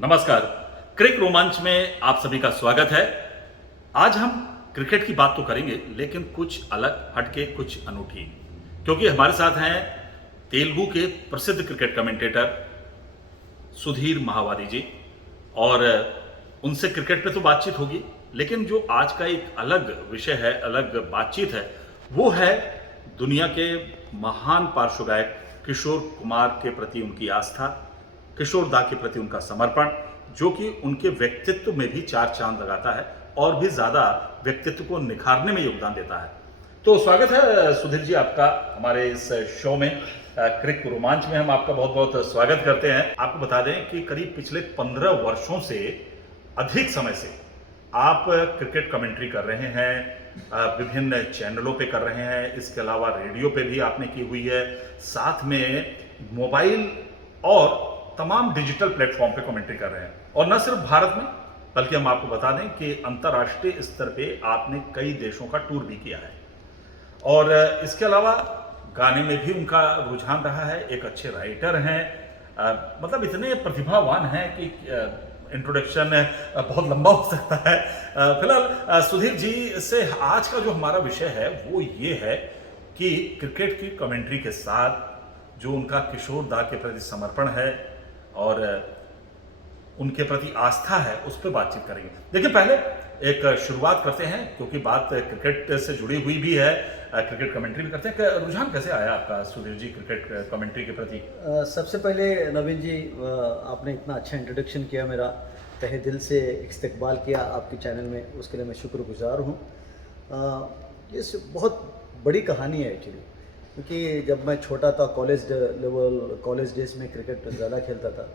नमस्कार। क्रिक रोमांच में आप सभी का स्वागत है। आज हम क्रिकेट की बात तो करेंगे लेकिन कुछ अलग हटके, कुछ अनूठी, क्योंकि हमारे साथ हैं तेलुगु के प्रसिद्ध क्रिकेट कमेंटेटर सुधीर महावारी जी। और उनसे क्रिकेट पे तो बातचीत होगी, लेकिन जो आज का एक अलग विषय है, अलग बातचीत है, वो है दुनिया के महान पार्श्व गायक किशोर कुमार के प्रति उनकी आस्था, किशोर दा के प्रति उनका समर्पण, जो कि उनके व्यक्तित्व में भी चार चांद लगाता है और भी ज्यादा व्यक्तित्व को निखारने में योगदान देता है। तो स्वागत है सुधीर जी आपका हमारे इस शो में, क्रिक रोमांच में। हम आपका बहुत बहुत स्वागत करते हैं। आपको बता दें कि करीब पिछले 15 वर्षों से अधिक समय से आप क्रिकेट कमेंट्री कर रहे हैं, विभिन्न चैनलों पे कर रहे हैं, इसके अलावा रेडियो पे भी आपने की हुई है, साथ में मोबाइल और तमाम डिजिटल प्लेटफॉर्म पे कमेंट्री कर रहे हैं। और न सिर्फ भारत में, बल्कि हम आपको बता दें कि अंतर्राष्ट्रीय स्तर पे आपने कई देशों का टूर भी किया है। और इसके अलावा गाने में भी उनका रुझान रहा है, एक अच्छे राइटर हैं, मतलब इतने प्रतिभावान हैं कि इंट्रोडक्शन बहुत लंबा हो सकता है। फिलहाल सुधीर जी से आज का जो हमारा विषय है वो ये है कि क्रिकेट की कमेंट्री के साथ जो उनका किशोर दा के प्रति समर्पण है और उनके प्रति आस्था है, उस पर बातचीत करेंगे। लेकिन पहले एक शुरुआत करते हैं, क्योंकि बात क्रिकेट से जुड़ी हुई भी है, क्रिकेट कमेंट्री भी करते हैं। रुझान कैसे आया आपका सुधीर जी क्रिकेट कमेंट्री के प्रति? सबसे पहले नवीन जी, आपने इतना अच्छा इंट्रोडक्शन किया, मेरा तहे दिल से इस्तकबाल किया आपके चैनल में, उसके लिए मैं शुक्रगुजार हूँ। ये बहुत बड़ी कहानी है एक्चुअली, क्योंकि जब मैं छोटा था, कॉलेज डेज में क्रिकेट ज़्यादा खेलता था।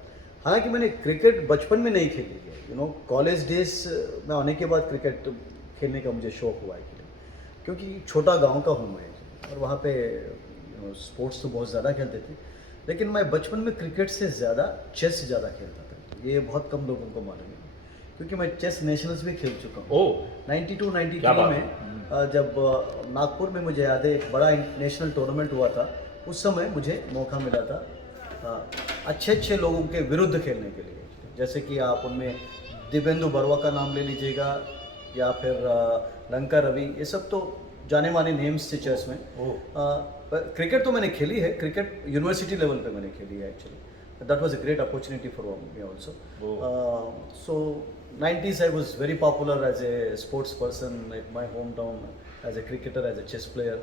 हालांकि मैंने क्रिकेट बचपन में नहीं खेली है, कॉलेज डेज में आने के बाद क्रिकेट खेलने का मुझे शौक हुआ एक्चुअली, क्योंकि छोटा गांव का हूँ मैं और वहाँ पे स्पोर्ट्स तो बहुत ज़्यादा खेलते थे। लेकिन मैं बचपन में क्रिकेट से ज़्यादा चेस ज़्यादा खेलता था। ये बहुत कम लोगों को मालूम है, क्योंकि मैं चेस नेशनल्स भी खेल चुका हूँ। 92-93 में जब नागपुर में, मुझे याद है, एक बड़ा नेशनल टूर्नामेंट हुआ था। उस समय मुझे मौका मिला था अच्छे लोगों के विरुद्ध खेलने के लिए। जैसे कि आप उनमें दिव्येंदु बरवा का नाम ले लीजिएगा, या फिर लंका रवि, ये सब तो जाने माने नेम्स थे चेस में। क्रिकेट तो मैंने खेली है, क्रिकेट यूनिवर्सिटी लेवल पे मैंने खेली है actually. That was a great opportunity for me also. So 90s I was very popular as a sports person at my hometown, as a cricketer, as a chess player.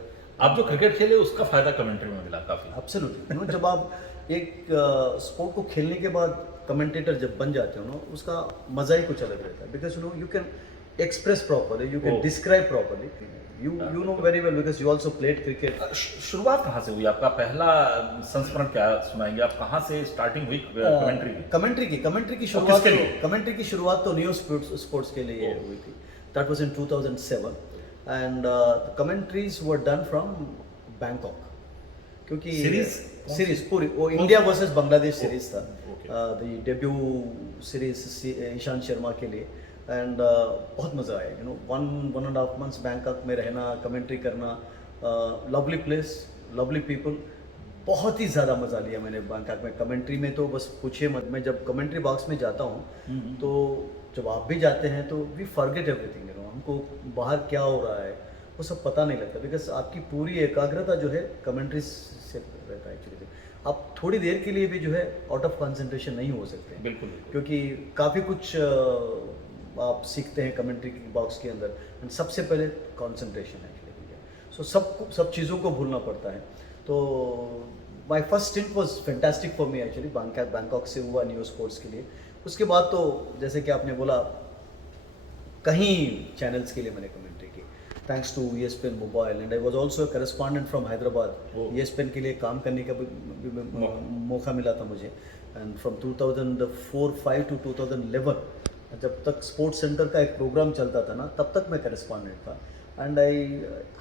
आप जो cricket खेले उसका फायदा commentary में मिला काफी। Absolutely, जब आप एक स्पोर्ट को खेलने के बाद कमेंटेटर जब बन जाते हो ना, उसका मजा ही कुछ अलग रहता है। Because you can express properly, you can describe properly, you know very well because you also played cricket. शुरुआत कहाँ से हुई? आपका पहला संस्मरण क्या सुनाएंगे आप? कहाँ से स्टार्टिंग हुई कमेंट्री की? कमेंट्री की शुरुआत तो न्यू स्पोर्ट्स के लिए हुई थी। That was in 2007 and the commentaries were done from Bangkok, क्योंकि सीरीज पूरी वो इंडिया वर्सेस बांग्लादेश सीरीज था, the debut series Ishant Sharma के लिए। एंड बहुत मज़ा आया, 1.5 months बैंकॉक में रहना, कमेंट्री करना, लवली प्लेस, लवली पीपल, बहुत ही ज़्यादा मज़ा लिया मैंने बैंकॉक में कमेंट्री में। तो बस पूछिए मत, मैं जब कमेंट्री बॉक्स में जाता हूँ तो जब आप भी जाते हैं तो वी फॉरगेट एवरीथिंग, हमको बाहर क्या हो रहा है वो सब पता नहीं लगता, बिकॉज आपकी पूरी एकाग्रता जो है कमेंट्री से रहता है एक्चुअली। आप थोड़ी देर के लिए भी जो है आउट ऑफ कंसंट्रेशन नहीं हो सकते। बिल्कुल। क्योंकि काफ़ी कुछ आप सीखते हैं कमेंट्री बॉक्स के अंदर, एंड सबसे पहले कंसंट्रेशन है। सो सब चीज़ों को भूलना पड़ता है। तो my first stint was fantastic for me actually. Bangkok से हुआ न्यू स्पोर्ट्स के लिए। उसके बाद तो जैसे कि आपने बोला, कहीं चैनल्स के लिए मैंने कमेंट्री की, thanks to ESPN mobile, and I was also a correspondent from Hyderabad. ESPN के लिए काम करने का भी मौका मिला था मुझे। एंड फ्रॉम 2004-05 टू 2011, जब तक स्पोर्ट्स सेंटर का एक प्रोग्राम चलता था ना, तब तक मैं करेस्पॉन्डेंट था। And I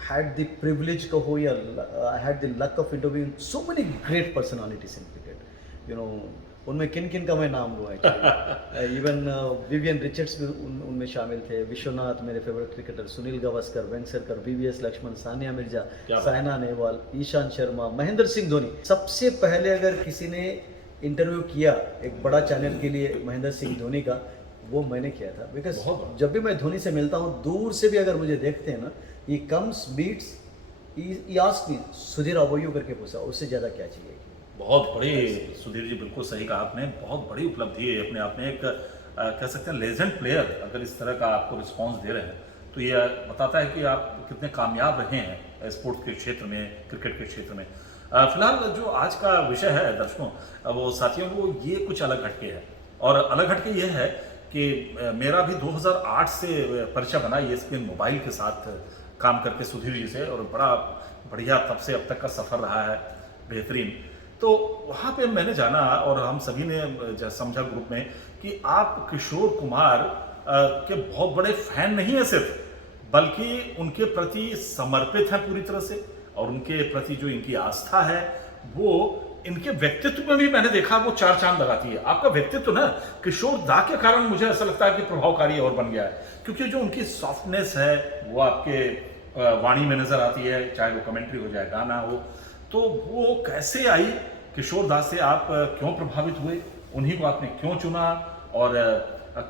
had the privilege कहो या I had the luck of interviewing so many great personalities in cricket. उनमें किन का मैं नाम लूँ एक्चुअली। इवन विवियन रिचर्ड्स भी उनमें शामिल थे, विश्वनाथ मेरे favourite cricketer, Sunil Gavaskar, Vengsarkar, VVS Laxman, Sania Mirza, Saina Nehwal, Ishant Sharma, Mahendra Singh Dhoni. सबसे पहले अगर किसी ने इंटरव्यू किया एक बड़ा चैनल के लिए महेंद्र सिंह धोनी का, वो मैंने किया था। बिकॉज बहुत बड़ा। जब भी मैं धोनी से मिलता हूँ, दूर से भी अगर मुझे देखते हैं ना, ये कम्स बीट्स, ये आस्क मी सुधीर अबोयू करके पूछा, उससे ज़्यादा क्या चाहिए। बहुत बड़ी, सुधीर जी बिल्कुल सही कहा आपने, बहुत बड़ी उपलब्धि है अपने आप में। एक कह सकते हैं लेजेंड प्लेयर अगर इस तरह का आपको रिस्पांस दे रहे हैं तो ये बताता है कि आप कितने कामयाब रहे हैं स्पोर्ट्स के क्षेत्र में, क्रिकेट के क्षेत्र में। फिलहाल जो आज का विषय है दर्शकों, वो साथियों को ये कुछ अलग हटके है, और अलग हटके ये है कि मेरा भी 2008 से परिचय बना ESPN मोबाइल के साथ काम करके सुधीर जी से, और बड़ा बढ़िया तब से अब तक का सफ़र रहा है, बेहतरीन। तो वहाँ पे मैंने जाना और हम सभी ने समझा ग्रुप में कि आप किशोर कुमार के बहुत बड़े फैन नहीं है सिर्फ, बल्कि उनके प्रति समर्पित हैं पूरी तरह से, और उनके प्रति जो इनकी आस्था है वो इनके व्यक्तित्व में भी मैंने देखा वो चार चांद लगाती है। आपका व्यक्तित्व ना किशोर दा के कारण मुझे ऐसा लगता है कि प्रभावकारी और बन गया है, क्योंकि जो उनकी सॉफ्टनेस है वो आपके वाणी में नजर आती है, चाहे वो कमेंट्री हो जाए गाना हो। तो वो कैसे आई किशोर दा से, आप क्यों प्रभावित हुए, उन्हीं को आपने क्यों चुना, और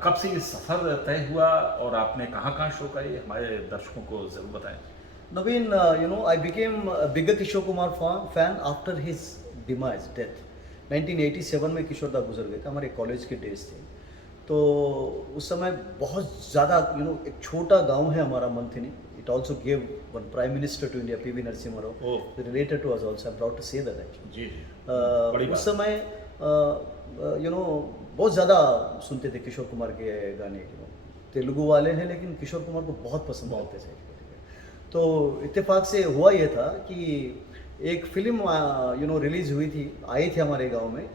कब से ये सफर तय हुआ, और आपने कहाँ कहाँ शो करे, हमारे दर्शकों को जरूर बताएं। Naveen, I became a bigger Kishore Kumar fan after his demise, death. 1987 में किशोर दा गुजर गए थे, हमारे कॉलेज के डेज थे। तो उस समय बहुत ज़्यादा एक छोटा गांव है हमारा Manthani. It also gave one prime minister to India, PV Narasimha Rao, related to us also. I am proud to say that actually. जी बड़ी उस समय बहुत ज़्यादा सुनते थे किशोर कुमार के गाने। तेलुगु वाले हैं लेकिन किशोर कुमार को बहुत पसंद करते थे। तो इत्तेफाक से हुआ ये था कि एक फिल्म रिलीज हुई थी, आई थी हमारे गांव में।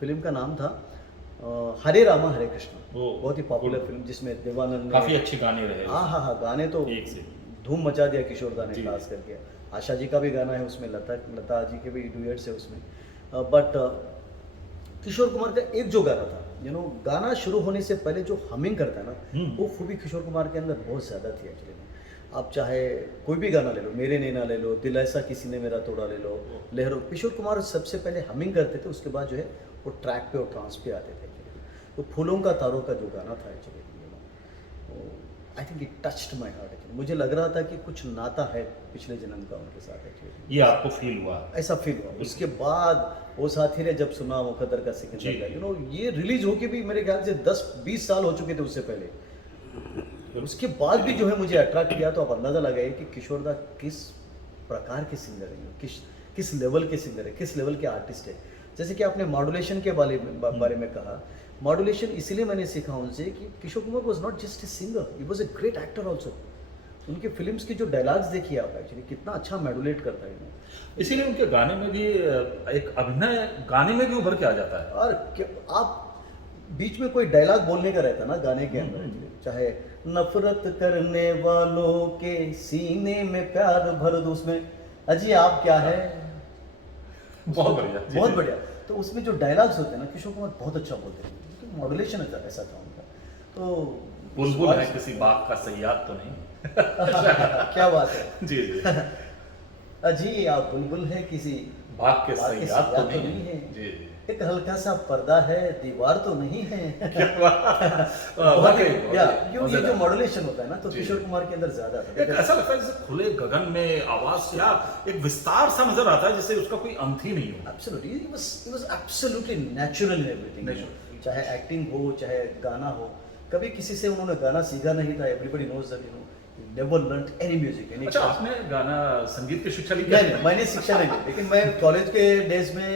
फिल्म का नाम था हरे रामा हरे कृष्णा। बहुत ही पॉपुलर फिल्म, जिसमें देवानंद काफी अच्छे गाने रहे। हाँ, गाने तो एक से धूम मचा दिया किशोर दा ने, खास करके आशा जी का भी गाना है उसमें, लता जी के भी डुएट्स है उसमें। बट किशोर कुमार का एक जो गाना था, गाना शुरू होने से पहले जो हमिंग करता है ना, वो खूबी किशोर कुमार के अंदर बहुत ज़्यादा थी एक्चुअली। आप चाहे कोई भी गाना ले लो, मेरे नैना ले लो, दिल ऐसा किसी ने मेरा तोड़ा ले लो, लहरों, किशोर कुमार सबसे पहले हमिंग करते थे, उसके बाद जो है वो ट्रैक पे और ट्रांस पे आते थे। तो फूलों का तारों का जो गाना था actually, I think it touched my heart actually. मुझे लग रहा था कि कुछ नाता है पिछले जन्म का उनके साथ एक्चुअली। ये आपको फील हुआ? ऐसा फील हुआ। उसके बाद वो साथी ने जब सुना मुकद्दर का सिकंदर का, ये रिलीज होके भी मेरे ख्याल से 10-20 साल हो चुके थे उससे पहले। उसके बाद भी जो है मुझे अट्रैक्ट किया। तो आप अंदाज़ा लगाइए कि किशोर दा किस प्रकार के सिंगर हैं, किस लेवल के सिंगर है, किस लेवल के आर्टिस्ट है। जैसे कि आपने मॉड्यूलेशन के बारे में कहा, मॉड्यूलेशन इसलिए मैंने सीखा उनसे कि Kishore Kumar was not just a singer, he was a great actor also. उनके फिल्म्स की जो डायलॉग्स देखिए आप एक्चुअली, कितना अच्छा मॉड्यूलेट करता है। इसीलिए उनके गाने में भी एक अभिनय गाने में भी उभर के आ जाता है। और आप बीच में कोई डायलॉग बोलने का रहता है ना गाने के अंदर, चाहे नफरत करने वालों के सीने में प्यार भर दो, उसमें अजी आप क्या है, बहुत बढ़िया, बहुत बढ़िया। तो उसमें जो डायलॉग्स होते हैं ना, किशोर कुमार बहुत अच्छा बोलते हैं। तो मॉड्यूलेशन ऐसा था उनका। तो बुलबुल है किसी बाग का सयाद तो नहीं। क्या बात है। जी अजी आप बुलबुल है किसी बाग के सयाद तो नहीं है। जी। एक हल्का सा पर्दा है, दीवार तो नहीं है। ये जो मॉड्यूलेशन होता है ना, तो किशोर कुमार के अंदर ज्यादा था। एक ऐसा लगता है जैसे खुले गगन में आवाज या एक विस्तार सा नजर आता है, जिससे उसका कोई अंत ही नहीं हो। Absolutely, he was absolutely natural in everything. चाहे एक्टिंग हो, चाहे गाना हो, कभी किसी से उन्होंने गाना सीखा नहीं था। Everybody knows that never learned any music. अच्छा, आपने गाना संगीत की शिक्षा ली? नहीं, मैंने शिक्षा नहीं ली, लेकिन मैं कॉलेज के डेज में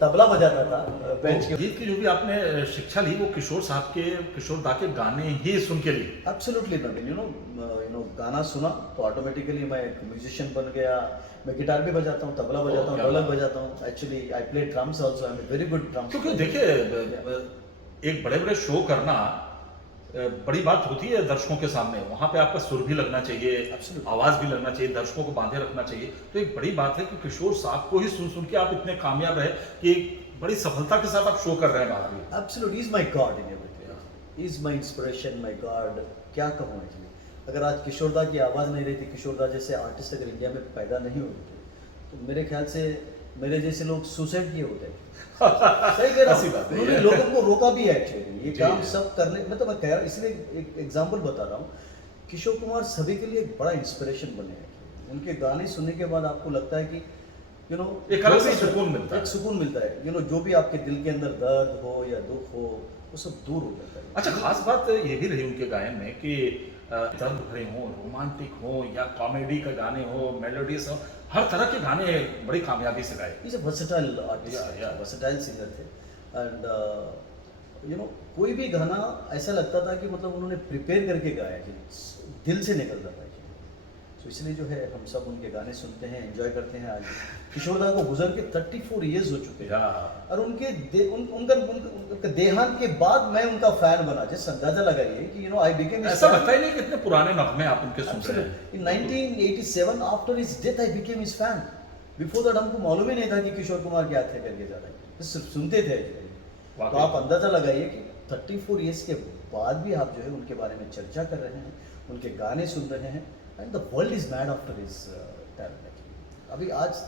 तबला बजाता था बेंच के। गीत की जो भी आपने शिक्षा ली वो किशोर दा के गाने ही सुन के ली? एब्सोल्युटली नवीन, गाना सुना तो ऑटोमेटिकली मैं एक म्यूजिशियन बन गया। मैं गिटार भी बजाता हूँ, तबला बजाता हूँ, ढोलक बजाता हूँ। Actually I play drums also, I am very good drums. क्योंकि देखिए, एक बड़े शो करना बड़ी बात होती है दर्शकों के सामने। वहां पे आपका सुर भी लगना चाहिए, आवाज भी लगना चाहिए, दर्शकों को बांधे रखना चाहिए। तो एक बड़ी बात है कि किशोर साहब को ही सुन के आप इतने कामयाब रहे कि बड़ी सफलता के साथ आप शो कर रहे हैं बात भी। Absolutely, is my God in everything, is my inspiration, my God. क्या कहूँ एक्चुअली, अगर आज किशोर दा की आवाज़ नहीं रहती, किशोर दा जैसे आर्टिस्ट अगर इंडिया में पैदा नहीं होते, तो मेरे ख्याल से मेरे जैसे लोग सुसाइड किए होते हैं। सही कह रहा ऐसी हूँ, बात है। उन्होंने लोगों को रोका भी है एक्चुअली ये जी, काम जी। सब करने, मतलब मैं कह रहा हूँ, इसलिए एक एग्जांपल बता रहा हूँ। किशोर कुमार सभी के लिए एक बड़ा इंस्पिरेशन बने हैं। उनके गाने सुनने के बाद आपको लगता है कि एक अलग सा सुकून मिलता है। एक सुकून मिलता है। जो भी आपके दिल के अंदर दर्द हो या दुख हो, वो सब दूर हो जाता है। अच्छा, खास बात ये भी रही उनके गायन में कि दर्द भरे हों, रोमांटिक हो या कॉमेडी का गाने हो, मेलोडियस हो, हर तरह के गाने बड़ी कामयाबी से गाए। Is a versatile Yeah, artist, yeah. Versatile singer थे। एंड कोई भी गाना ऐसा लगता था कि मतलब उन्होंने प्रिपेयर करके गाया कि दिल से निकलता था। तो इसलिए जो है हम सब उनके गाने सुनते हैं, एंजॉय करते हैं। आज किशोर दा को गुजर के 34 इयर्स हो चुके हैं। और उनका देहांत के बाद मैं उनका फैन बना। जैसे अंदाजा लगाइए कि आई बिकेम ऐसा लगता ही नहीं कि इतने पुराने नगमे आप उनके सुन रहे हैं। इन 1987 after his death I became his fan. Before that हमको मालूम ही नहीं था कि किशोर कुमार क्या थे करके जा रहे हैं, सिर्फ सुनते थे। तो आप अंदाजा लगाइए कि 34 इयर्स के बाद भी आप जो है उनके बारे में चर्चा कर रहे हैं, उनके गाने सुन रहे हैं। And the world is mad after his talent. अभी आज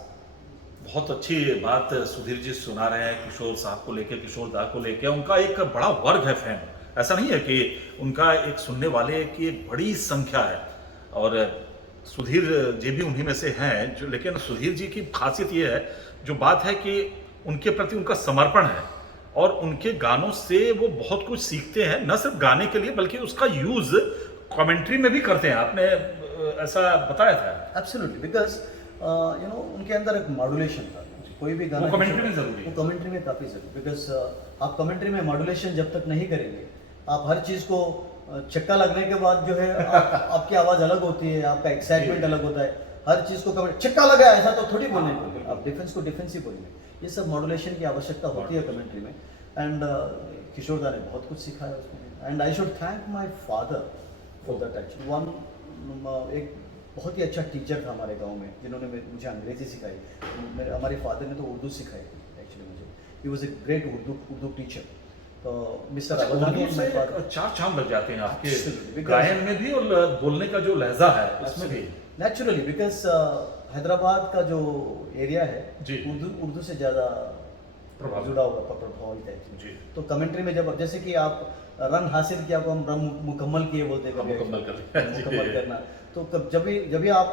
बहुत अच्छी बात सुधीर जी सुना रहे हैं किशोर साहब को लेके, किशोर दा को लेके। उनका एक बड़ा वर्ग है फैन, ऐसा नहीं है कि उनका एक सुनने वाले की एक बड़ी संख्या है। और सुधीर जी भी उन्हीं में से हैं जो, लेकिन सुधीर जी की खासियत ये है, जो बात है कि उनके प्रति उनका समर्पण है और उनके गानों से वो बहुत कुछ सीखते हैं, न सिर्फ गाने के लिए बल्कि उसका यूज कमेंट्री में भी करते हैं। आपने ऐसा बताया था। एब्सोल्युटली, बिकॉज उनके अंदर एक मॉड्यूलेशन था। कोई भी गाना वो कमेंट्री में जरूरी है। वो कमेंट्री में काफ़ी जरूरी, बिकॉज आप कमेंट्री में मॉड्यूलेशन जब तक नहीं करेंगे, आप हर चीज़ को चक्का लगने के बाद जो है आपकी आवाज़ अलग होती है, आपका एक्साइटमेंट अलग होता है। हर चीज़ को कमेंट चक्का लगा ऐसा तो थोड़ी बोलेंगे, आप डिफेंस को डिफेंस ही बोलेंगे। ये सब मॉड्यूलेशन की आवश्यकता होती है कमेंट्री में। एंड किशोर दा ने बहुत कुछ सिखाया उसमें। And I should thank my father for that actually. एक बहुत ही अच्छा टीचर था हमारे गांव में, जिन्होंने मुझे अंग्रेजी सिखाई। हमारे फादर ने तो उर्दू सिखाई थी एक्चुअली मुझे। He was a great Urdu teacher. तो मिस्टर अवधानी उर्दू से चार चांद लग जाते हैं आपके गायन में भी और बोलने का जो लहजा है उसमें भी। नेचुरली, बिकॉज हैदराबाद का जो एरिया है जी। उर्दू से ज़्यादा प्रभावित। जुड़ा हुआ प्रभावित है जी। तो कमेंट्री में जब जैसे कि आप रंग हासिल किया को हम रंग मुकम्मल किए बोलते हैं कभी, मुकम्मल करना। जी। मुकम्मल करना। तो जब भी आप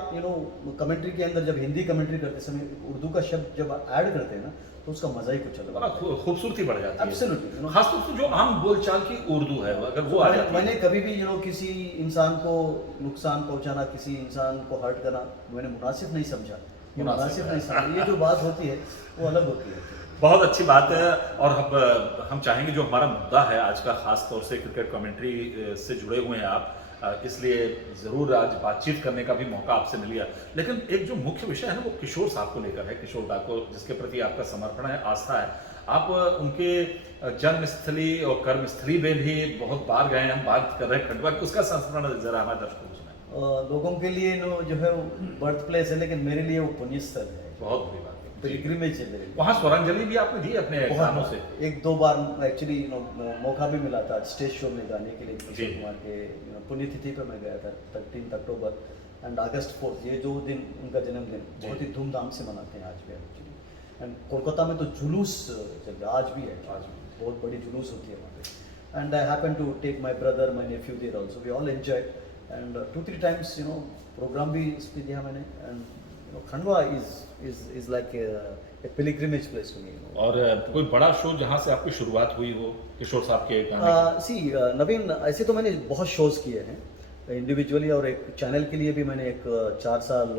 कमेंट्री के अंदर जब हिंदी कमेंट्री करते समय उर्दू का शब्द जब ऐड करते हैं ना, तो उसका मजा ही कुछ अलग बड़ा होता है। खूबसूरती बढ़ जाती है। Absolutely, खासतौर से जो आम बोलचाल की उर्दू है, अगर वो आ जाती मैंने है। कभी भी किसी इंसान को नुकसान पहुंचाना, किसी इंसान को हर्ट करना मैंने मुनासिब नहीं समझा। मुनासिब नहीं समझा। ये जो बात होती है वो अलग होती है। बहुत अच्छी बात है। और हम चाहेंगे जो हमारा मुद्दा है आज का, खास तौर से क्रिकेट कमेंट्री से जुड़े हुए हैं आप, इसलिए ज़रूर आज बातचीत करने का भी मौका आपसे मिल गया। लेकिन एक जो मुख्य विषय है ना, वो किशोर साहब को लेकर है, किशोर दा को, जिसके प्रति आपका समर्पण है, आस्था है। आप उनके जन्मस्थली और कर्मस्थली में भी बहुत बार गए हैं। हम बात कर रहे हैं खंडवा की, उसका संस्मरण जरा हमारे दर्शकों को सुनाएं। लोगों के लिए जो है बर्थ प्लेस है, लेकिन मेरे लिए वो पुण्य स्थल है। बहुत बुरी बात है। पिलग्रिमेज है मेरे लिए। वहाँ स्वरांजलि भी आपने दी अपने गानों से। एक दो बार एक्चुअली मौका भी मिला था स्टेज शो में गाने के लिए। जी। किशोर कुमार के पुण्यतिथि पर मैं गया था 13 अक्टूबर एंड अगस्त 4, ये 2 दिन उनका जन्मदिन जी। बहुत ही धूमधाम से मनाते हैं आज भी एक्चुअली। एंड कोलकाता में तो जुलूस चल रहा आज भी है, आज भी। बहुत बड़ी जुलूस होती है वहाँ पे। And I happen to take my brother, my nephew there also, we all enjoy. And 2-3 times programme भी इस पर दिया मैंने। And Khandwa is like a pilgrimage place to me. और कोई बड़ा शो जहाँ से आपकी शुरुआत हुई हो किशोर साहब के गाने की? नवीन, ऐसे तो मैंने बहुत शोज़ किए हैं इंडिविजुअली, और एक चैनल के लिए भी मैंने एक 4 साल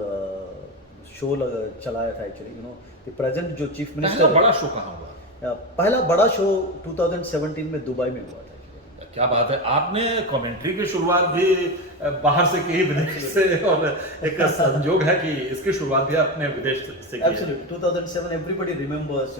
शो चलाया था एक्चुअली। प्रेजेंट जो चीफ पहला मिनिस्टर, बड़ा शो कहाँ हुआ? पहला बड़ा शो 2017 में दुबई में हुआ था actually। क्या बात है, आपने कमेंट्री की शुरुआत भी बाहर से की, विदेश से, और एक संजोग है कि इसकी शुरुआत भी आपने विदेश से की है। Absolutely, 2007 everybody remembers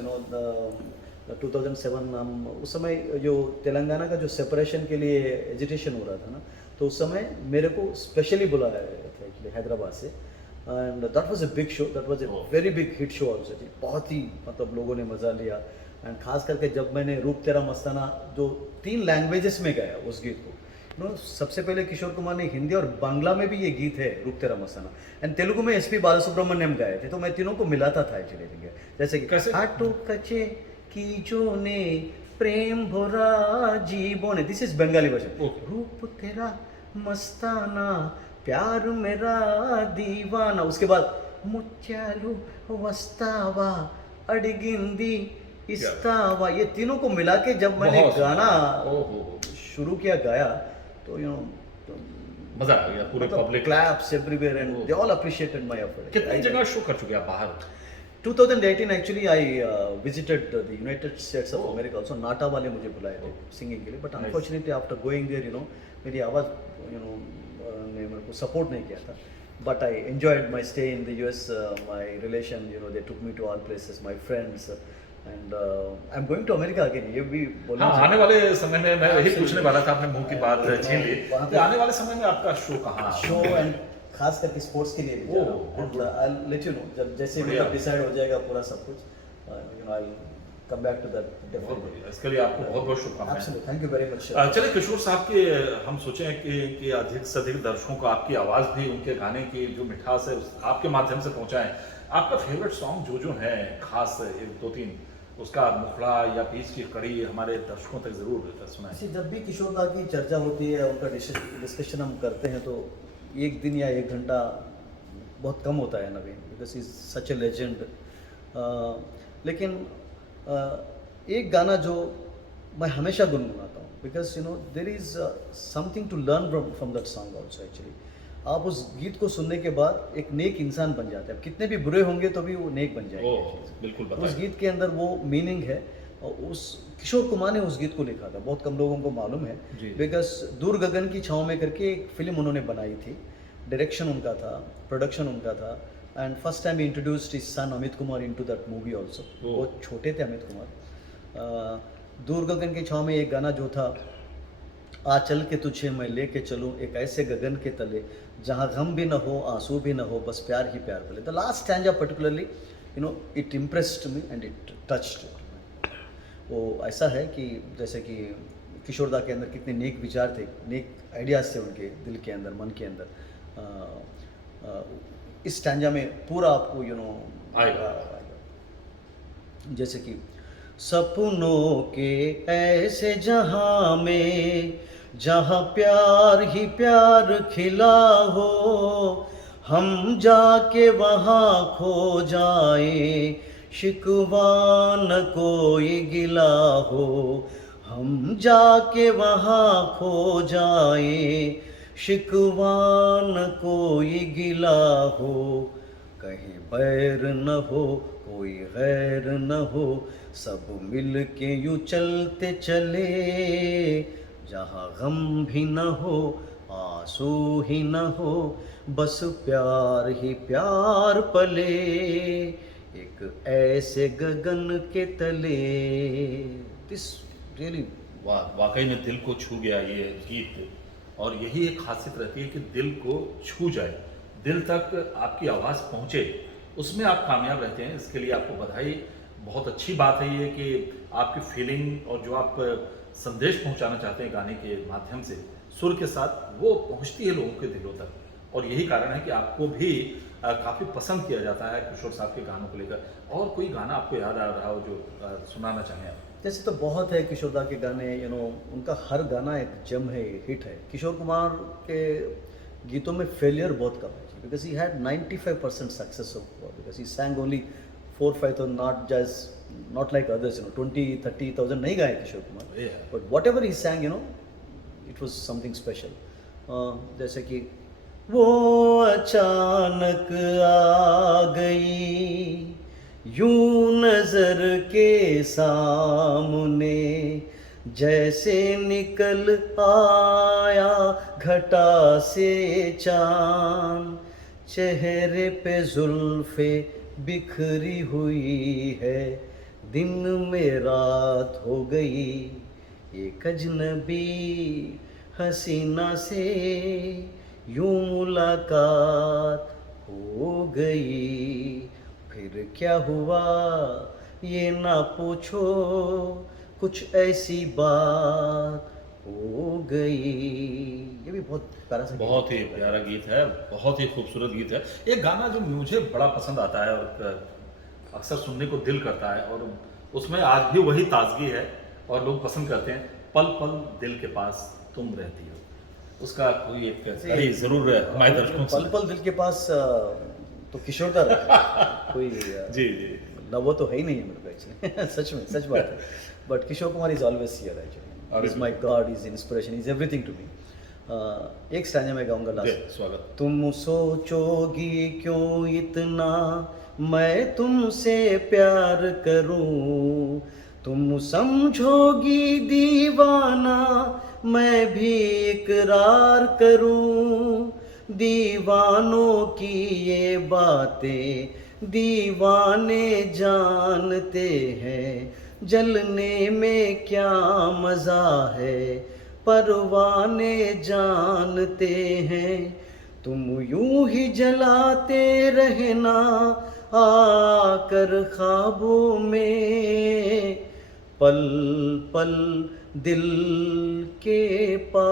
2007 हम उस समय जो तेलंगाना का जो सेपरेशन के लिए एजिटेशन हो रहा था ना, तो उस समय मेरे को स्पेशली बुलाया गया था एक्चुअली हैदराबाद से। And that was a big show, that was a very big hit show also. बहुत ही मतलब लोगों ने मज़ा लिया। एंड खास करके जब मैंने रूप तेरा मस्ताना जो 3 लैंग्वेजेस में गाया उस गीत को, नो सबसे पहले किशोर कुमार ने हिंदी और बांग्ला में भी ये गीत है रूप तेरा मस्ताना, एंड तेलुगु में एसपी बालासुब्रमण्यम गाए थे, तो मैं तीनों को मिलाता था एक्चुअली। जैसे कि कैसे? आटो कचे की जो ने प्रेम भोरा जीवोने, this is Bengali version. Okay. रूप तेरा मस्ताना प्यार मेरा दीवाना, उसके बाद मुच्चालू वस्तावा अड़गिंदी इस्तावा, ये तीनों को मिला के जब मैंने बहुत गाना ओहो, शुरू किया गाया तो यू नो मजा आ गया पूरे public. Claps everywhere and they all appreciated my effort. कितनी जगह शो कर चुके हैं आप बाहर? 2018 actually I visited the United States of Oh. America also, NATA वाले मुझे बुलाए थे सिंगिंग के लिए, but Nice. Unfortunately after going there मेरी आवाज़ ने मेरे को सपोर्ट नहीं किया था, but I enjoyed my stay in the US, my relation they took me to all places, my friends, and I am going to America again, ये भी बोलना हाँ, आने वाले समय में मैं यही पूछने वाला था, आपने मुंह की बात छीन ली। वहाँ पे- कि आने वाले समय में आपका शो कहाँ शो एंड खास करके स्पोर्ट्स के लिए भी जा रहा हूँ, and I will let you know जब जैसे बढ़िया। मतलब डिसाइड हो जाएगा पूरा सब कुछ, I will come back to that बहुत डेफिनेटली। बढ़िया, इसके लिए आपको बहुत बहुत शुभकामनाएं। Absolutely, thank you very much. चलिए किशोर साहब के हम सोचें कि अधिक से अधिक दर्शकों को आपकी आवाज़ भी, उनके गाने की जो मिठास है आपके माध्यम से पहुंचाएं। आपका फेवरेट सॉन्ग जो है खास एक दो तीन, उसका मुखड़ा या बीच की कड़ी हमारे दर्शकों तक जरूर सुनाएं। ऐसे जब भी किशोर दा की चर्चा होती है, उनका डिस्कशन हम करते हैं, तो एक दिन या एक घंटा बहुत कम होता है Naveen, because is such a legend. लेकिन एक गाना जो मैं हमेशा गुनगुनाता हूँ, because there is something to learn from that song also actually. आप उस गीत को सुनने के बाद एक नेक इंसान बन जाते हैं, आप कितने भी बुरे होंगे तो भी वो नेक बन जाएंगे। बिल्कुल उस बताएं। गीत के अंदर वो मीनिंग है, और उस किशोर कुमार ने उस गीत को लिखा था, बहुत कम लोगों को मालूम है, जी। बिकॉज दूर गगन की छाँव में करके एक फिल्म उन्होंने बनाई थी, डायरेक्शन उनका था, प्रोडक्शन उनका था, and first time introduced his son Amit Kumar into that movie also. बहुत छोटे थे अमित कुमार। दूर गगन की छाँव में एक गाना जो था, आ चल के तुझे मैं लेके चलूं एक ऐसे गगन के तले जहाँ गम भी न हो आंसू भी न हो बस प्यार ही प्यार बोले। The last stanza particularly it impressed me and it touched. वो ऐसा है कि जैसे कि किशोर दा के अंदर कितने नेक विचार थे, नेक आइडियाज़ थे उनके दिल के अंदर, मन के अंदर। इस स्टैंजा में पूरा आपको आएगा। जैसे कि सपनों के ऐसे जहां में जहां प्यार ही प्यार खिला हो, हम जाके वहां खो जाए शिकवा न कोई गिला हो, हम जाके वहां खो जाए शिकवा न कोई गिला हो, कहीं बैर न हो कोई गैर न हो, सब मिल के यूं चलते चले जहाँ गम भी न हो आंसू ही न हो बस प्यार ही प्यार पले एक ऐसे गगन के तले। दिस रियली वाकई में दिल को छू गया ये गीत, और यही एक खासियत रहती है कि दिल को छू जाए, दिल तक आपकी आवाज़ पहुँचे, उसमें आप कामयाब रहते हैं। इसके लिए आपको बधाई। बहुत अच्छी बात है ये कि आपकी फीलिंग और जो आप संदेश पहुंचाना चाहते हैं गाने के माध्यम से सुर के साथ, वो पहुंचती है लोगों के दिलों तक, और यही कारण है कि आपको भी काफ़ी पसंद किया जाता है किशोर साहब के गानों को लेकर। और कोई गाना आपको याद आ रहा हो जो सुनाना चाहें आप? जैसे तो बहुत है किशोर दा के गाने, उनका हर गाना एक जम है, हिट है। किशोर कुमार के गीतों में फेलियर बहुत कम है, because he had 95% success because he sang only 4-5 तो नॉट लाइक अदर्स 20-30,000 नहीं गाए Kishore Kumar, but whatever he sang it was something special. जैसे कि वो अचानक आ गई यूं नजर के सामने, जैसे निकल आया घटा से चांद, चेहरे पे जुल्फे बिखरी हुई है, दिन में रात हो गई, एक अजनबी हसीना से यूं मुलाकात हो गई, फिर क्या हुआ ये ना पूछो, कुछ ऐसी बात हो गई। ये भी बहुत प्यारा सा गीत बहुत ही है। प्यारा गीत है, बहुत ही खूबसूरत गीत है। एक गाना जो मुझे बड़ा पसंद आता है और अक्सर सुनने को दिल करता है, और उसमें आज भी वही ताजगी है और लोग पसंद करते हैं, पल पल दिल के पास तुम रहती हो। उसका कोई एक कड़ी जरूर हमारे दर्शकों पल से। पल दिल के पास तो किशोर दा रहता है। कोई जी जी। ना वो तो है ही नहीं है मेरे को एक्चुअली सच में, सच बात है। But Kishore Kumar is always here actually, is my god, is inspiration, is everything to me. एक स्टैंजा में गाऊंगा दे, लास्ट। स्वागत। तुम सोचोगी क्यों इतना मैं तुमसे प्यार करूं, तुम समझोगी दीवाना मैं भी इकरार करूं, दीवानों की ये बातें दीवाने जानते हैं, जलने में क्या मज़ा है परवाने जानते हैं, तुम यूं ही जलाते रहना आकर ख्वाबों में, पल पल दिल के पास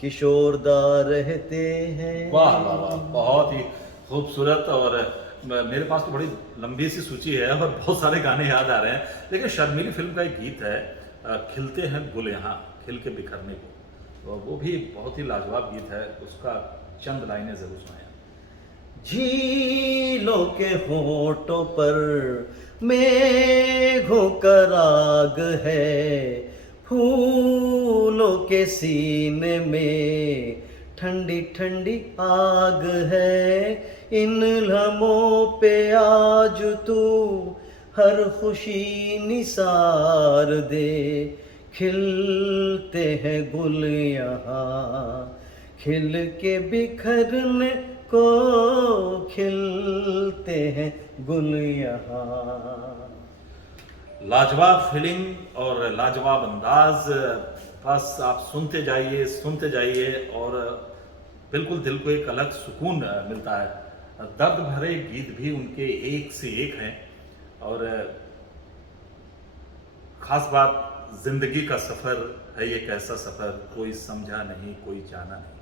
किशोरदा रहते हैं। वाह वाह वाह, बहुत ही खूबसूरत। और मेरे पास तो बड़ी लंबी सी सूची है और बहुत सारे गाने याद आ रहे हैं, लेकिन शर्मीली फिल्म का एक गीत है, खिलते हैं गुल यहाँ खिल के बिखरने को, तो वो भी बहुत ही लाजवाब गीत है। उसका चंद लाइनें जरूर सुनाएं। झीलों के होठों पर मेघों का राग है, फूलों के सीने में ठंडी ठंडी आग है, इन लम्हों पे आज तू हर खुशी निसार दे, खिलते हैं गुल यहाँ खिल के बिखरने को, खिलते हैं गुल यहाँ। लाजवाब फीलिंग और लाजवाब अंदाज, बस आप सुनते जाइए और बिल्कुल दिल को एक अलग सुकून मिलता है। दर्द भरे गीत भी उनके एक से एक हैं, और खास बात जिंदगी का सफर है ये कैसा सफर, कोई समझा नहीं कोई जाना नहीं,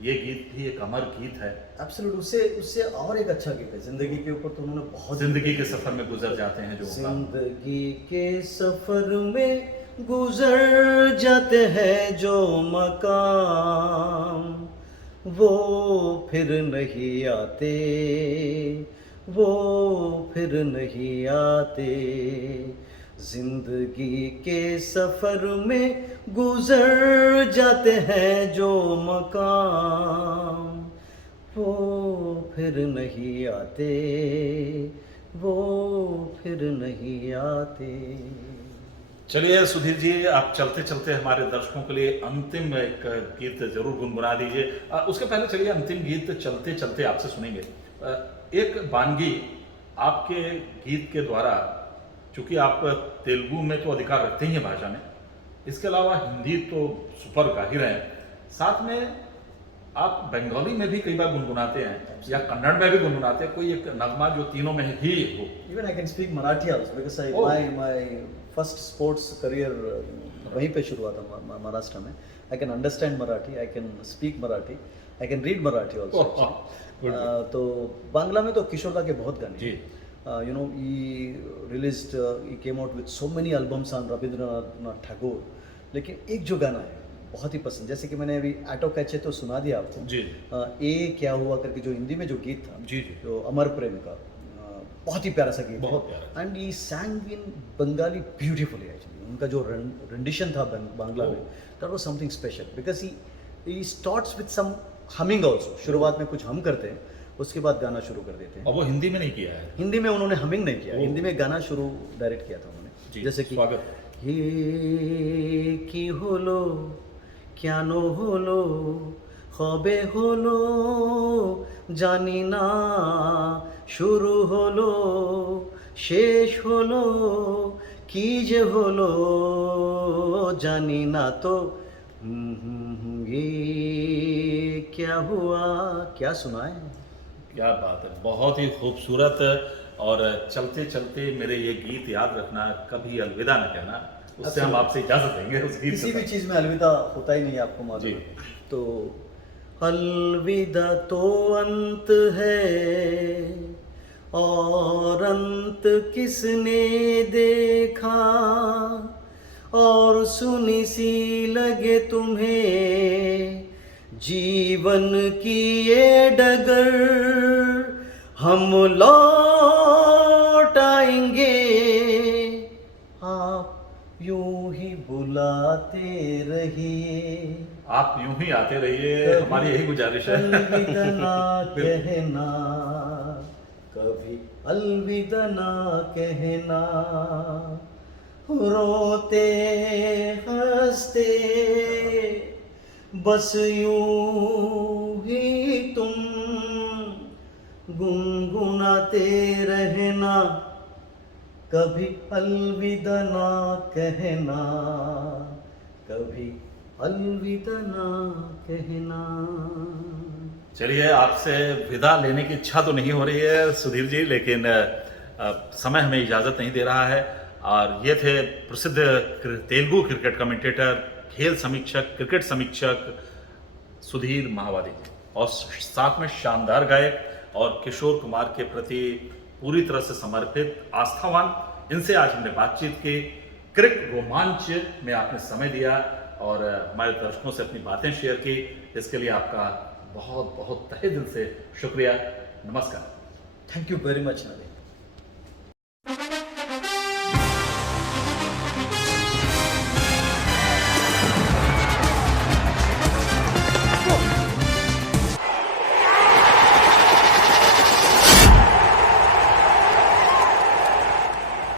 ये गीत भी एक अमर गीत है। एब्सोल्यूट, उससे और एक अच्छा गीत है जिंदगी के ऊपर, तो उन्होंने बहुत जिंदगी के सफर में गुजर जाते हैं जो जिंदगी के सफर में गुजर जाते हैं जो मकाम, वो फिर नहीं आते, वो फिर नहीं आते, जिंदगी के सफर में गुजर जाते हैं जो मकाम, वो फिर नहीं आते, वो फिर नहीं आते। चलिए सुधीर जी, आप चलते चलते हमारे दर्शकों के लिए अंतिम एक गीत जरूर गुनगुना दीजिए। उसके पहले चलिए अंतिम गीत चलते चलते आपसे सुनेंगे। एक वानगी आपके गीत के द्वारा, चूंकि आप तेलुगु में तो अधिकार रखते ही हैं भाषा में, इसके अलावा हिंदी तो सुपर गा ही रहे हैं, साथ में आप बंगाली में भी कई बार गुनगुनाते हैं या कन्नड़ में भी गुनगुनाते हैं, कोई एक नगमा जो तीनों में ही हो। Even I can speak Marathi also because Oh. my first sports career वहीं पे शुरू हुआ था महाराष्ट्र में। I can understand Marathi, I can speak Marathi, I can read Marathi also. good. तो बांग्ला में तो किशोरदा के बहुत गाने जी। you know, he came out with so many albums on Rabindranath Tagore, लेकिन एक जो गाना है बहुत ही पसंद, जैसे कि मैंने अभी ऑटो कैचे तो सुना दिया आपको जी ए क्या हुआ करके, जो हिंदी में जो गीत था, जी जी, जो अमर प्रेम का, बहुत ही प्यारा सा गीत, बहुत प्यारा। And he sang in Bengali beautifully actually, उनका जो रेंडिशन था बांग्ला में, that was something special because he starts with some humming also, शुरुआत में कुछ हम करते हैं, उसके बाद गाना शुरू कर देते हैं। और वो हिंदी में नहीं किया है। हिंदी में उन्होंने हमिंग नहीं किया, ओ। हिंदी में गाना शुरू डायरेक्ट किया था उन्होंने, जी, जैसे कि स्वागत। ये की होलो क्यानो होलो खबे होलो জানি না শুরু হলো শেষ হলো কি যে হলো জানি না তো ये क्या हुआ, क्या सुना है। क्या बात है, बहुत ही खूबसूरत। और चलते चलते मेरे ये गीत याद रखना, कभी अलविदा न कहना, उससे हम आपसे इजाजत देंगे उस गीत किसी के भी साथ। चीज़ में अलविदा होता ही नहीं, आपको मालूम जी। है। तो अलविदा तो अंत है और अंत किसने देखा, और सुनी सी लगे तुम्हें जीवन की ये डगर, हम लौट आएंगे, आप यूं ही बुलाते रहिए, आप यूं ही आते रहिए, कभी हमारी यही गुजारिश है। अलविदा ना बिल्कुल। कहना, कभी अलविदा ना कहना, रोते हंसते बस यूं ही तुम गुनगुनाते रहना, कभी अलविदा ना कहना, कभी अलविदा ना कहना। चलिए, आपसे विदा लेने की इच्छा तो नहीं हो रही है सुधीर जी, लेकिन समय हमें इजाज़त नहीं दे रहा है। और ये थे प्रसिद्ध तेलुगु क्रिकेट कमेंटेटर, खेल समीक्षक, क्रिकेट समीक्षक सुधीर महावादी जी, और साथ में शानदार गायक और किशोर कुमार के प्रति पूरी तरह से समर्पित आस्थावान। इनसे आज हमने बातचीत की, क्रिक रोमांच में आपने समय दिया और हमारे दर्शकों से अपनी बातें शेयर की। इसके लिए आपका बहुत बहुत तहे दिल से शुक्रिया। नमस्कार। Thank you very much Naveen.